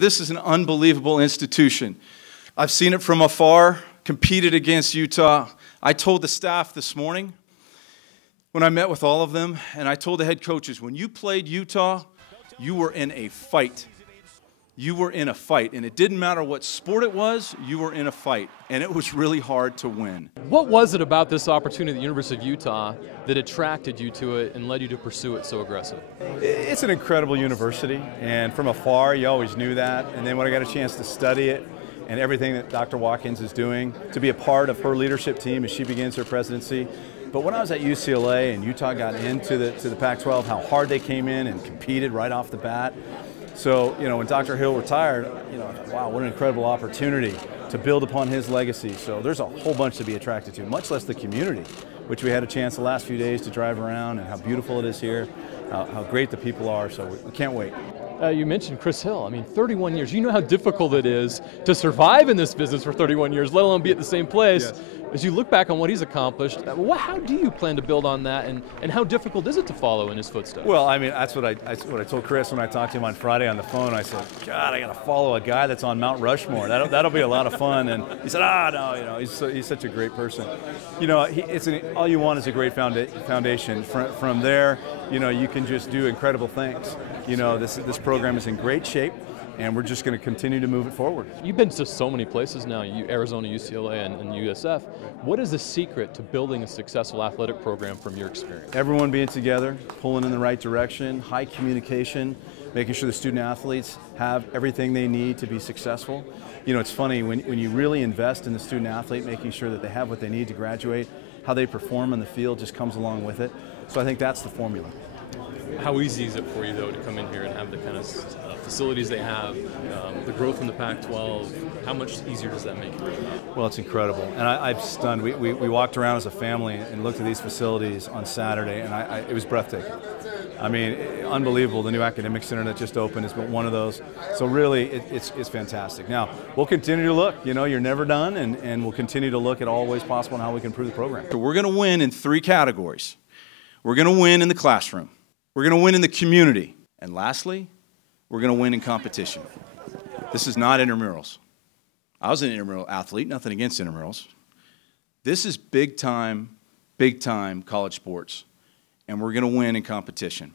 This is an unbelievable institution. I've seen it from afar, competed against Utah. I told the staff this morning when I met with all of them, and I told the head coaches, when you played Utah, you were in a fight. You were in a fight, and it didn't matter what sport it was, you were in a fight, and it was really hard to win. What was it about this opportunity at the University of Utah that attracted you to it and led you to pursue it so aggressively? It's an incredible university, and from afar, you always knew that, and then when I got a chance to study it, and everything that Dr. Watkins is doing, to be a part of her leadership team as she begins her presidency. But when I was at UCLA and Utah got into the Pac-12, how hard they came in and competed right off the bat. So, when Dr. Hill retired, I thought, wow, what an incredible opportunity to build upon his legacy. So there's a whole bunch to be attracted to, much less the community, which we had a chance the last few days to drive around, and how beautiful it is here, how great the people are, so we can't wait. You mentioned Chris Hill. I mean, 31 years. You know how difficult it is to survive in this business for 31 years, let alone be at the same place. Yes. As you look back on what he's accomplished, how do you plan to build on that, and how difficult is it to follow in his footsteps? Well, I mean, that's what I told Chris when I talked to him on Friday on the phone. I said, God, I got to follow a guy that's on Mount Rushmore. That'll be a lot of fun. And he said, no, he's such a great person. All you want is a great foundation. From there, you can just do incredible things. This program is in great shape, and we're just going to continue to move it forward. You've been to so many places now, Arizona, UCLA, and USF. What is the secret to building a successful athletic program from your experience? Everyone being together, pulling in the right direction, high communication, making sure the student athletes have everything they need to be successful. It's funny, when you really invest in the student athlete, making sure that they have what they need to graduate, how they perform in the field just comes along with it. So I think that's the formula. How easy is it for you, though, to come in here and have the kind of facilities they have, the growth in the Pac-12? How much easier does that make it? Well, it's incredible, and I'm stunned. We walked around as a family and looked at these facilities on Saturday, and it was breathtaking. I mean, unbelievable. The new academic center that just opened has been one of those. So really, it's fantastic. Now, we'll continue to look. You're never done, and we'll continue to look at all ways possible and how we can improve the program. So we're going to win in 3 categories. We're going to win in the classroom. We're going to win in the community. And lastly, we're going to win in competition. This is not intramurals. I was an intramural athlete, nothing against intramurals. This is big time college sports. And we're going to win in competition.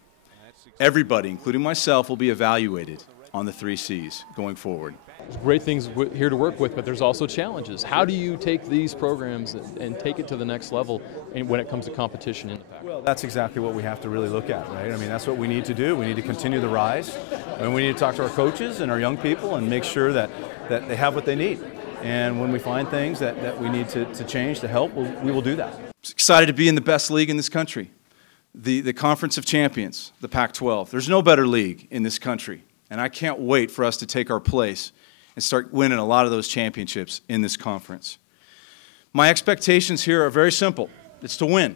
Everybody, including myself, will be evaluated on the 3 C's going forward. There's great things here to work with, but there's also challenges. How do you take these programs and take it to the next level when it comes to competition in the Pac? Well, that's exactly what we have to really look at, right? I mean, that's what we need to do. We need to continue the rise, and we need to talk to our coaches and our young people and make sure that they have what they need. And when we find things that we need to change to help, we will do that. I'm excited to be in the best league in this country, the Conference of Champions, the Pac-12. There's no better league in this country, and I can't wait for us to take our place and start winning a lot of those championships in this conference. My expectations here are very simple. It's to win.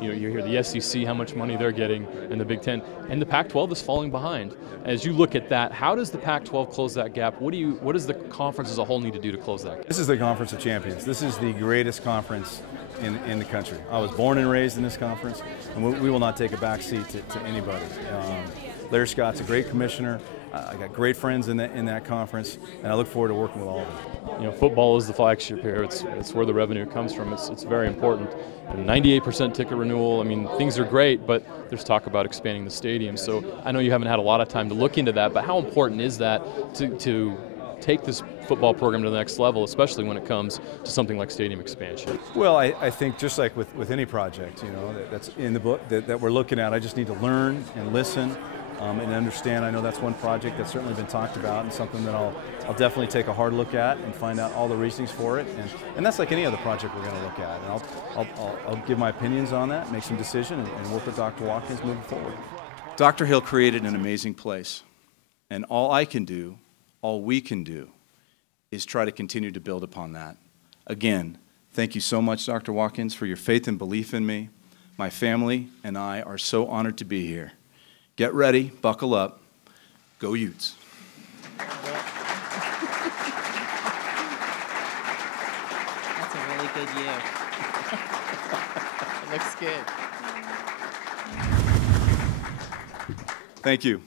You hear the SEC, how much money they're getting, and the Big Ten, and the Pac-12 is falling behind. As you look at that, how does the Pac-12 close that gap? What does the conference as a whole need to do to close that gap? This is the Conference of Champions. This is the greatest conference in the country. I was born and raised in this conference, and we will not take a back seat to anybody. Larry Scott's a great commissioner. I got great friends in that conference, and I look forward to working with all of them. Football is the flagship here. It's where the revenue comes from. It's very important. And 98% ticket renewal. I mean, things are great, but there's talk about expanding the stadium. So I know you haven't had a lot of time to look into that, but how important is that to take this football program to the next level, especially when it comes to something like stadium expansion? Well, I think just like with any project, that's in the book that we're looking at, I just need to learn and listen. And understand. I know that's one project that's certainly been talked about, and something that I'll definitely take a hard look at and find out all the reasons for it. And that's like any other project we're going to look at. And I'll give my opinions on that, make some decision, and work with Dr. Watkins moving forward. Dr. Hill created an amazing place, and all we can do, is try to continue to build upon that. Again, thank you so much, Dr. Watkins, for your faith and belief in me. My family and I are so honored to be here. Get ready, buckle up, go Utes. That's a really good year. It looks good. Thank you.